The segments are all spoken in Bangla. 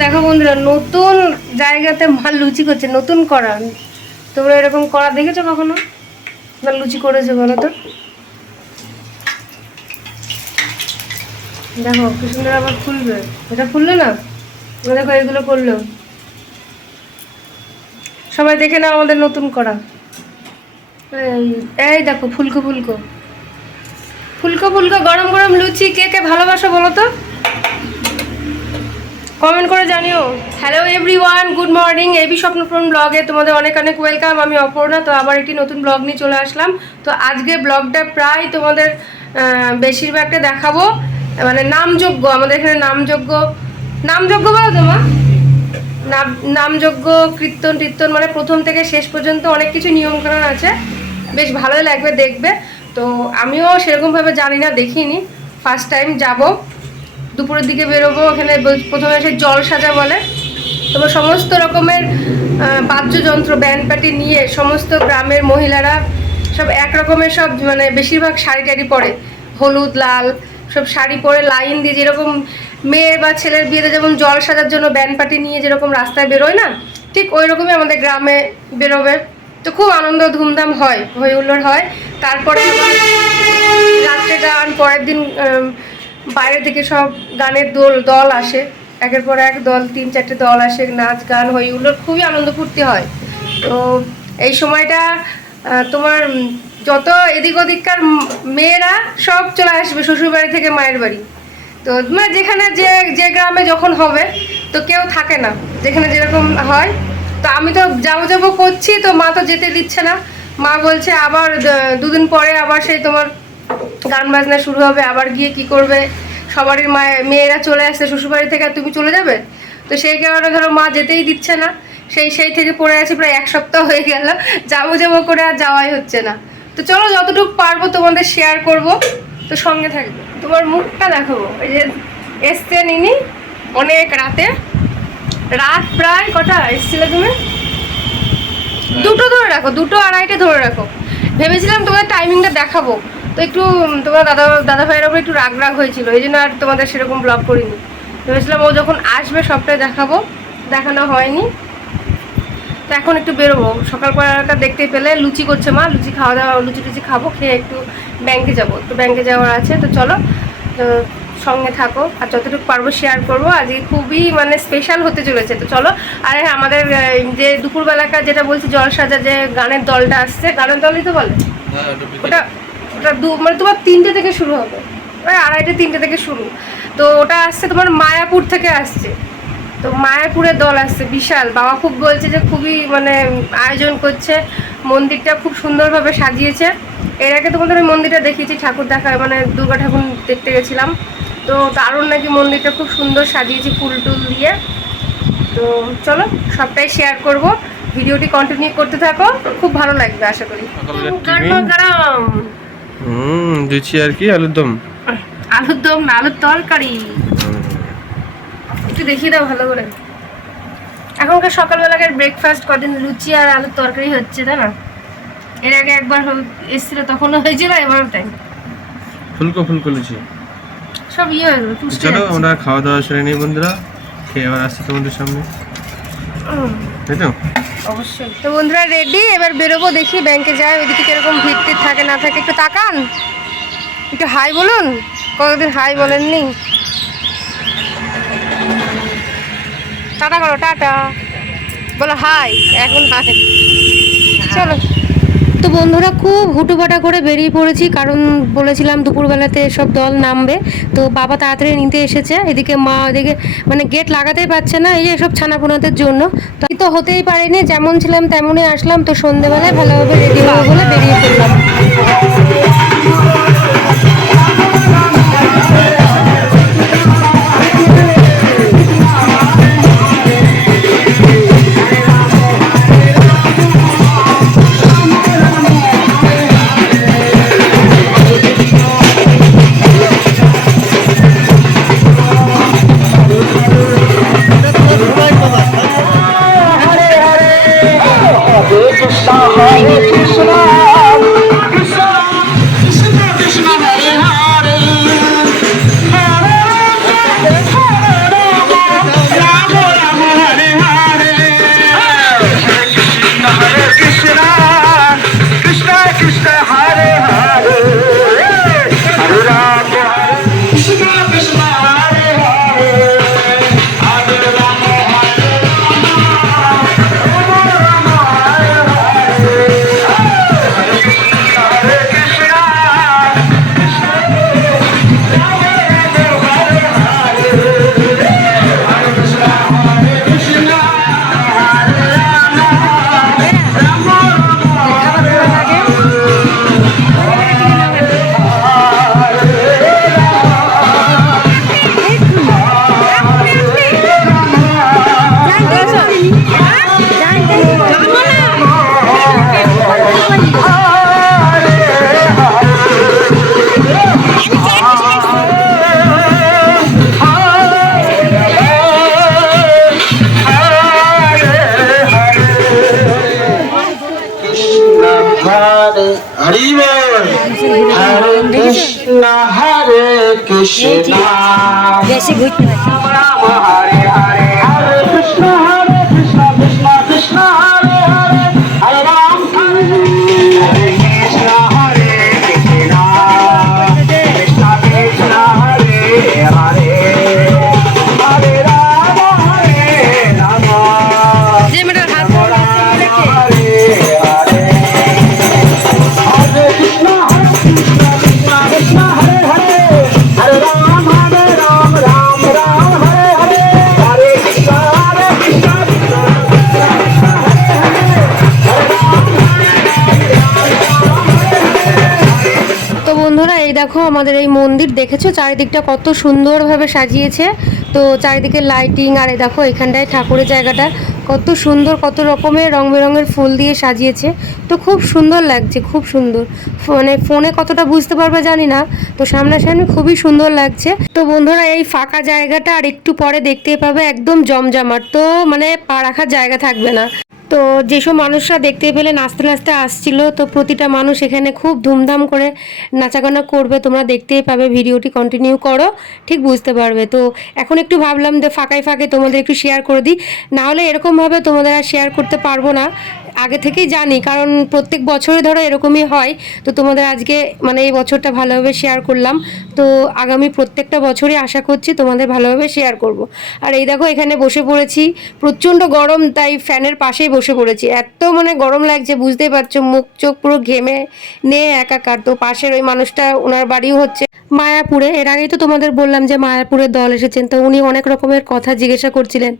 দেখো বন্ধুরা, নতুন জায়গাতে মা লুচি করছে, নতুন করা। তোমরা এরকম করা দেখেছো কখনো? না লুচি করেছে বলো তো? দেখো কি সুন্দর আবার ফুলবে। এটা ফুললো না, দেখো এগুলো করলো। সবাই দেখে নাও আমাদের নতুন করা। এই দেখো ফুলকো ফুলকো ফুলকো ফুলকো গরম গরম লুচি। কে কে ভালোবাসো বলো তো, কমেন্ট করে জানিও। Hello everyone, good morning. A B স্বপ্নপূরণ ব্লগে তোমাদের অনেক অনেক ওয়েলকাম। আমি অপর্ণা। তো আবার একটি নতুন ব্লগ নিয়ে চলে আসলাম। তো আজকে ব্লগটা প্রায় তোমাদের বেশিরভাগটা দেখাবো মানে নামযজ্ঞ। আমাদের এখানে নামযজ্ঞ বলো তোমার নামযজ্ঞ, কীর্তন টীর্তন, মানে প্রথম থেকে শেষ পর্যন্ত অনেক কিছু নিয়মকানুন আছে। বেশ ভালোই লাগবে দেখবে। তো আমিও সেরকমভাবে জানি না, দেখিনি, ফার্স্ট টাইম যাব। দুপুরের দিকে বেরোবো। ওখানে প্রথমে এসে জল সাজা বলে, তোমার সমস্ত রকমের বাদ্যযন্ত্র ব্যান্ড পার্টি নিয়ে সমস্ত গ্রামের মহিলারা সব এক রকমের, সব মানে বেশিরভাগ শাড়ি টাড়ি পরে, হলুদ লাল সব শাড়ি পরে লাইন দিয়ে, যেরকম মেয়ে বা ছেলের বিয়েতে যেমন জল সাজার জন্য ব্যান্ড পার্টি নিয়ে যেরকম রাস্তায় বেরোয় না, ঠিক ওই রকমই আমাদের গ্রামে বেরোবে। তো খুব আনন্দ ধুমধাম হয়, হই হুল্লোড় হয়। তারপরে রাত্রে গান, পরের দিন বাইরে থেকে সব গানের দল আসে, একের পর এক দল, 3-4টে দল আসে, নাচ গান হই হুল্লোড়, খুবই আনন্দ ফুর্তি হয়। তো এই সময়টা তোমার যত এদিক ওদিককার মেয়েরা সব চলে আসবে শ্বশুর বাড়ি থেকে মায়ের বাড়ি। তো মানে যেখানে যে গ্রামে যখন হবে, তো কেউ থাকে না, যেখানে যেরকম হয়। তো আমি তো যাবো করছি, তো মা তো যেতে দিচ্ছে না। মা বলছে আবার 2 দিন পরে আবার সেই তোমার গান বাজনা শুরু হবে, আবার গিয়ে কি করবে, সবারই মেয়েরা চলে আসছে শ্বশুরবাড়ি থেকে, আর তুমি চলে যাবে। তো সেই কারণে ধরো মা যেতেই দিচ্ছে না। সেই থেকে পড়ে আছে, প্রায় 1 সপ্তাহ হয়ে গেল, যাবো করে আর যাওয়াই হচ্ছে না। তো চলো যতটুকু পারবো তোমাদের শেয়ার করব, তো সঙ্গে থাকবে। তোমার মুখটা দেখাবো। এই যে এসছে নিনি অনেক রাতে, রাত প্রায় কটা এসছিলে তুমি? 2টো ধরে রাখো, 2টো 2:30 ধরে রাখো। ভেবেছিলাম তোমাদের টাইমিংটা দেখাবো, তো একটু তোমার দাদা ভাইয়ের ওপর একটু রাগ হয়েছিল, এই জন্য আর তোমাদের সেরকম ব্লগ করিনি। ভেবেছিলাম ও যখন আসবে সবটাই দেখাবো, দেখানো হয়নি। তো এখন একটু বেরোবো, সকালবেলাটা দেখতে পেলে লুচি করছে মা, লুচি খাওয়া দাওয়া, লুচি খাবো, খেয়ে একটু ব্যাংকে যাবো। তো ব্যাংকে যাওয়ার আছে, তো চলো সঙ্গে থাকো, আর যতটুকু পারবো শেয়ার করবো। আজকে খুবই মানে স্পেশাল হতে চলেছে, তো চলো। আর আমাদের যে দুপুরবেলাকার যেটা বলছি জল সাজা, যে গানের দলটা আসছে, গানের দলই তো বলে, ওটা মানে তোমার 3টে থেকে শুরু হবে, ওই 2:30-3টে থেকে শুরু। তো ওটা আসছে তোমার মায়াপুর থেকে আসছে। তো মায়াপুরের দল আসছে বিশাল। বাবা খুব বলছে যে খুবই মানে আয়োজন করছে, মন্দিরটা খুব সুন্দরভাবে সাজিয়েছে। এর আগে তোমাদের ওই মন্দিরটা দেখিয়েছি, ঠাকুর দেখা মানে দুর্গা ঠাকুর দেখতে গেছিলাম। তো দারুণ নাকি মন্দিরটা, খুব সুন্দর সাজিয়েছি ফুল টুল দিয়ে। তো চলো সবটাই শেয়ার করব, ভিডিওটি কন্টিনিউ করতে থাকো, খুব ভালো লাগবে আশা করি। গরম লুচি আর কি আলুর দম না, আলুর তরকারি। একটু দেখিয়ে দাও ভালো করে। এখনকার সকালবেলাকার ব্রেকফাস্ট কদিন লুচি আর আলুর তরকারি হচ্ছে, তাই না? এর আগে একবার এসেছিল, তখনও হয়েছিল, এবারও তাই। ফুলকো লুচি সব হয়ে গেল। চলো আমরা খাওয়া দাওয়া সেরে নিই বন্ধুরা, খেয়ে আবার আসছি তোমাদের সামনে, তাই তো? অবশ্যই। তো বন্ধুরা রেডি, এবার বেরোবো, দেখি ব্যাংকে যাই, ওইদিকে কিরকম ভিড় টিড় থাকে না থাকে। একটু তাকান, একটু হাই বলুন, কতদিন হাই বলেননি। টাটা করো, টাটা বলো, হাই এখন হাই। চলো। তো বন্ধুরা খুব হুটোপাটা করে বেরিয়ে পড়েছি, কারণ বলেছিলাম দুপুরবেলাতে সব দল নামবে। তো বাবা তাড়াতাড়ি নিতে এসেছে, এদিকে মা এদিকে মানে গেট লাগাতেই পারছে না, এই যে সব ছানাপোনাদের জন্য। তো হতেই পারেনি, যেমন ছিলাম তেমনই আসলাম। তো সন্ধ্যেবেলায় ভালোভাবে রেডি হবো বলে বেরিয়ে পড়লাম। Krishna, বেশি ঘুরতে হয় Ram Ram, Hare Hare, Hare Krishna, Krishna Krishna, Hare Hare, Hare Ram, Hare Krishna, Hare Krishna, Krishna Krishna, Hare Hare, Hare Rama, Hare Rama, যে মেয়েটার হাত Rama Rama, Hare Hare, Hare Krishna, Krishna Krishna, Hare Hare, Hare Ram, Ram Ram, Hare Hare, Hare Krishna, Krishna Krishna, তো বন্ধুরা এই দেখো আমাদের এই মন্দির দেখেছো চারিদিকটা কত সুন্দরভাবে সাজিয়েছে। তো চারিদিকে লাইটিং আর এই দেখো এখানটায় ঠাকুরের জায়গাটা কত সুন্দর, কত রকমের রং বেরঙের ফুল দিয়ে সাজিয়েছে। তো খুব সুন্দর লাগছে, খুব সুন্দর। মানে ফোনে কতটা বুঝতে পারবে জানি না, তো সামনাসামনি খুবই সুন্দর লাগছে। তো বন্ধুরা এই ফাঁকা জায়গাটা আর একটু পরে দেখতেই পাবে একদম জমজমাট, তো মানে পা রাখার জায়গা থাকবে না। তো যেসব মানুষরা দেখতে পেলে নাচতে নাচতে আসছিল, তো প্রতিটা মানুষ এখানে খুব ধুমধাম করে নাচাগানা করবে, তোমরা দেখতেই পাবে। ভিডিওটি কন্টিনিউ করো, ঠিক বুঝতে পারবে। তো এখন একটু ভাবলাম যে ফাঁকায় ফাঁকে তোমাদের একটু শেয়ার করে দিই, না হলে এরকমভাবে তোমাদের আর শেয়ার করতে পারবো না। আগে থেকেই জানি, কারণ প্রত্যেক বছরে ধরো এরকমই হয়। তো তোমাদের আজকে মানে এই বছরটা ভালোভাবে শেয়ার করলাম। তো আগামী প্রত্যেকটা বছরই আশা করছি তোমাদের ভালোভাবে শেয়ার করব। আর এই দেখো এখানে বসে পড়েছি, প্রচণ্ড গরম, তাই ফ্যানের পাশেই বসে পড়েছি। এত মানে গরম লাগছে, বুঝতেই পারছো, মুখ চোখ পুরো ঘেমে নে একাকার। তো পাশের ওই মানুষটা, ওনার বাড়িও হচ্ছে মায়াপুরে। এর আগেই তো তোমাদের বললাম যে মায়াপুরের দল এসেছেন। তো উনি অনেক রকমের কথা জিজ্ঞাসা করছিলেন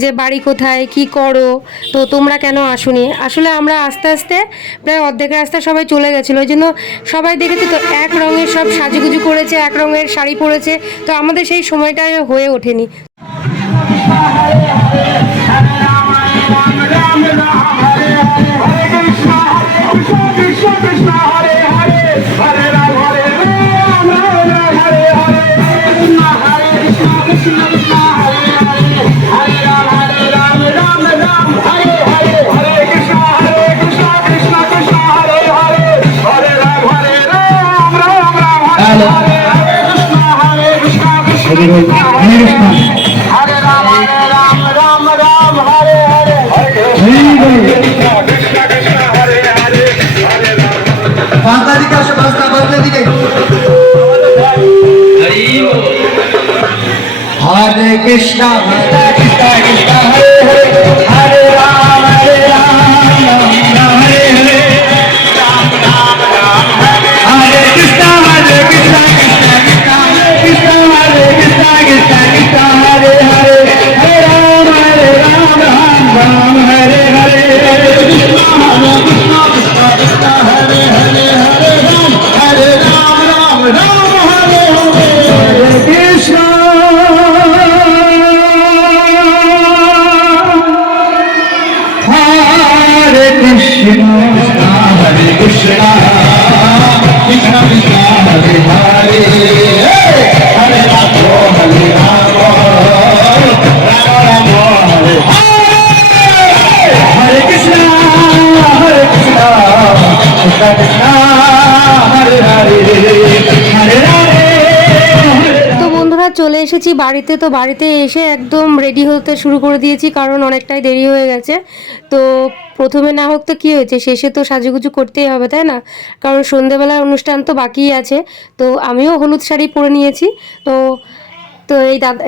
যে বাড়ি কোথায়, কি করো, তো তোমরা কেন আসুনি। আসলে আমরা আস্তে আস্তে প্রায় অর্ধেক রাস্তা সবাই চলে গেছিলো, ওই জন্য সবাই দেখেছি তো এক রঙের সব সাজুগুজু করেছে, এক রঙের শাড়ি পরেছে। তো আমাদের সেই সময়টা হয়ে ওঠেনি। বাংলা দিকে আসো, বাংলা দিকে। হরে কৃষ্ণ কৃষ্ণ কৃষ্ণ হরে হরে, হরে রাম রাম হরে হরে, হরে কৃষ্ণ কৃষ্ণ কৃষ্ণ কৃষ্ণ হরে কৃষ্ণ কৃষ্ণ কৃষ্ণ হরে হরে, হরে রাম রাম রাম হরে হরে, হরে কৃষ্ণ কৃষ্ণ কৃষ্ণ হরে হরে, হরে রাম রাম রাম হরে হরে, হরে Krishna Hare Krishna, Hare Krishna, Krishna Krishna, Hare Hare, Hare Rama, Hare Rama, Rama Rama, Hare Hare, Hare Krishna, Krishna Krishna, Hare Hare, Hare Rama. তো বন্ধুরা চলে এসেছি বাড়িতে। তো বাড়িতে এসে একদম রেডি হতে শুরু করে দিয়েছি, কারণ অনেকটাই দেরি হয়ে গেছে। তো প্রথমে না হোক তো কী হয়েছে, শেষে তো সাজুগুজু করতেই হবে, তাই না? কারণ সন্ধেবেলার অনুষ্ঠান তো বাকিই আছে। তো আমিও হলুদ শাড়ি পরে নিয়েছি। তো তো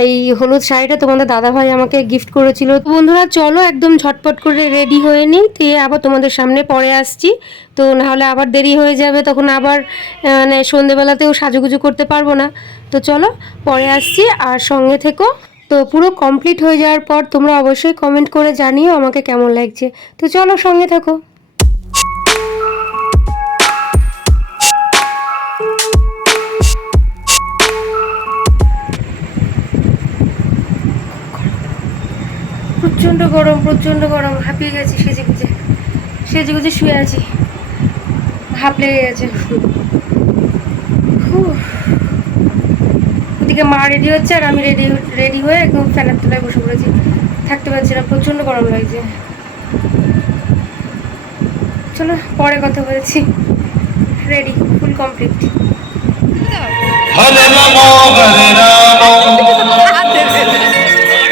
এই হলুদ শাড়িটা তোমাদের দাদাভাই আমাকে গিফট করেছিল। তো বন্ধুরা চলো একদম ঝটপট করে রেডি হয়ে নিই, দিয়ে আবার তোমাদের সামনে পরে আসছি। তো নাহলে আবার দেরি হয়ে যাবে, তখন আবার মানে সন্ধেবেলাতেও সাজুগুজু করতে পারবো না। তো চলো পরে আসছি, আর সঙ্গে থেকো। তো পুরো কমপ্লিট হয়ে যাওয়ার পর তোমরা অবশ্যই কমেন্ট করে জানিও আমাকে কেমন লাগছে। তো চলো সঙ্গে থাকো। প্রচণ্ড গরম, প্রচণ্ড গরম, হাঁপিয়ে গেছি। সেজে গুজে শুয়ে আছি, হাঁপ লেগে গেছে। ওদিকে মা রেডি হচ্ছে আর আমি রেডি হয়ে একদম ফ্যানের তলায় বসে পড়েছি, থাকতে পারছি না, প্রচণ্ড গরম লাগছে। চলো পরে কথা বলছি। Ready, full complete. Hare Ramo Hare Ramo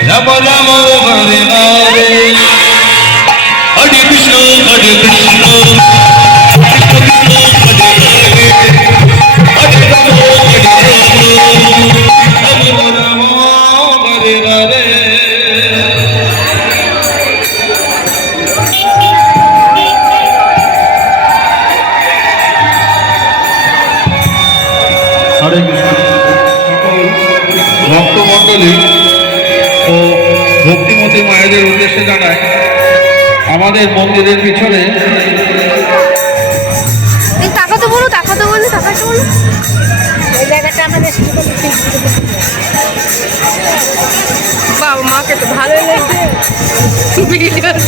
Ramo Ramo Hare Hare Hare Krishna Hare Krishna Krishna Krishna Hare Hare Hare Ramo Hare Ramo Hare Hare Hare Krishna. ভক্তমণ্ডলী ও ভক্তিমতী মায়েদের উদ্দেশ্যে জানায় আমাদের মন্দিরের পিছনে তাকাতে বলো তাকাতে বলো তাকাতে বলো। এই জায়গাটা আমাদের বাবা মাকে তো ভালোই লাগছে ভিডিওতে।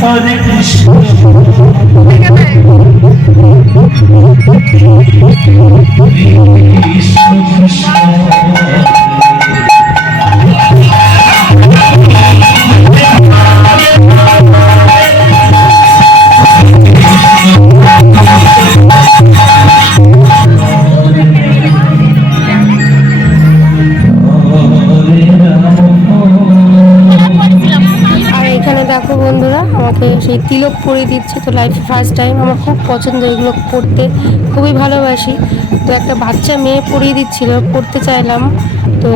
হরে কৃষ্ণ আর এখানে দেখো বন্ধুরা আমাকে সেই তিলক পরিয়ে দিচ্ছে, তো লাইফে ফার্স্ট টাইম। আমার খুব পছন্দ এগুলো পড়তে, খুবই ভালোবাসি। তো একটা বাচ্চা মেয়ে পরিয়ে দিচ্ছিল, পড়তে চাইলাম, তো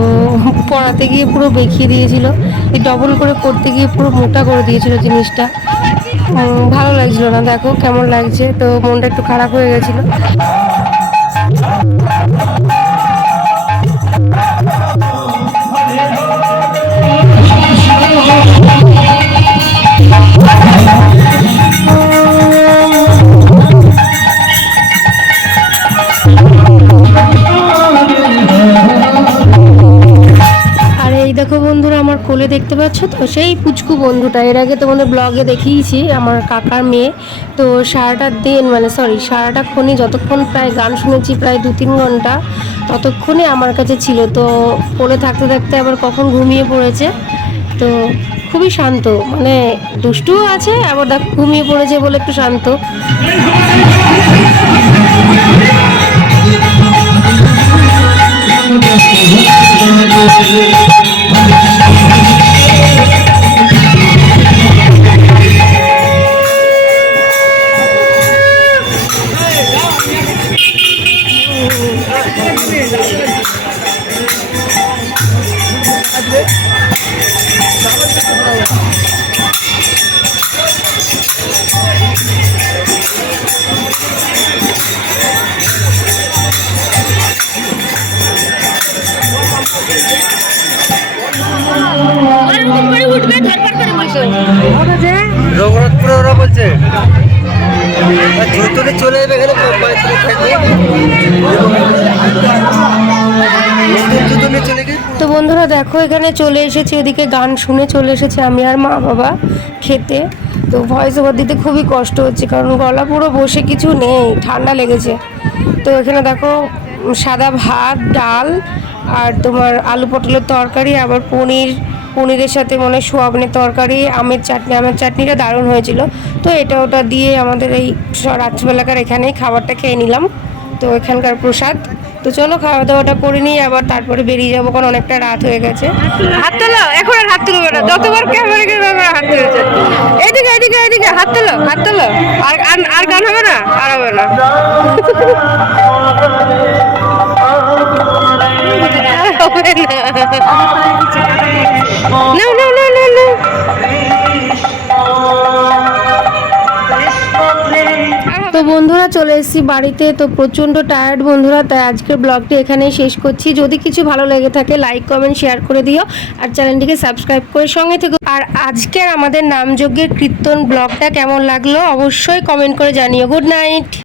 পড়াতে গিয়ে পুরো বেঁকিয়ে দিয়েছিল। এই ডবল করে পড়তে গিয়ে পুরো মোটা করে দিয়েছিল জিনিসটা। ভালো লাগছিল না, দেখো কেমন লাগছে, তো মনটা একটু খারাপ হয়ে গেছিলো। আর এই দেখো বন্ধুরা আমার কোলে দেখতে পাচ্ছ তো সেই পুচকু বন্ধুটা, এর আগে তোমাদের ব্লগে দেখিয়েছি, আমার কাকার মেয়ে। তো সারাটা দিন সারাটা ক্ষণই যতক্ষণ প্রায় গান শুনেছি, প্রায় 2-3 ঘন্টা, ততক্ষণে আমার কাছে ছিল। তো কোলে থাকতে থাকতে আবার কখন ঘুমিয়ে পড়েছে। তো খুবই শান্ত, মানে দুষ্টুও আছে, আবার দেখো ঘুমিয়ে পড়েছে বলে একটু শান্ত। রঘুনাথপুরে ওরা বলছে জুতোতে চলে যাবে, এখানে মায়ের সাথে থাকবে, জুতো নিয়ে চলে গিয়ে। তো বন্ধুরা দেখো এখানে চলে এসেছি, ওদিকে গান শুনে চলে এসেছি আমি আর মা বাবা খেতে। তো ভয়েস ওভার দিতে খুবই কষ্ট হচ্ছে, কারণ গলা পুরো বসে, কিছু নেই, ঠান্ডা লেগেছে। তো এখানে দেখো সাদা ভাত, ডাল, আর তোমার আলু পটলের তরকারি, আবার পনিরের সাথে মনে হয় সোয়াবিনের তরকারি, আমের চাটনিটা দারুণ হয়েছিল। তো এটা ওটা দিয়ে আমাদের এই রাত্রিবেলাকার এখানেই খাবারটা খেয়ে নিলাম। তো এখানকার প্রসাদ। তো চলো খাওয়া দাওয়াটা করে নিই, আবার তারপরে বেরিয়ে যাবো, কারণ অনেকটা রাত হয়ে গেছে। হাত তোলো, এখন আর হাত তুলবে না, যতবার ক্যামেরা হাত তুলেছে। এদিকে এদিকে এদিকে হাত তোলো, হাত তোলো। আর গান হবে না, আর হবে না। হবে না। No, no, no, no, no. তো বন্ধুরা চলে এসেছি বাড়িতে, তো প্রচণ্ড টায়ার্ড বন্ধুরা, তাই আজকের ব্লগটি এখানেই শেষ করছি। যদি কিছু ভালো লেগে থাকে লাইক কমেন্ট শেয়ার করে দিও, আর চ্যানেলটিকে সাবস্ক্রাইব করে সঙ্গে থেকো। আর আজকের আমাদের নামযজ্ঞের কীর্তন ব্লগটা কেমন লাগলো অবশ্যই কমেন্ট করে জানিও। Good night.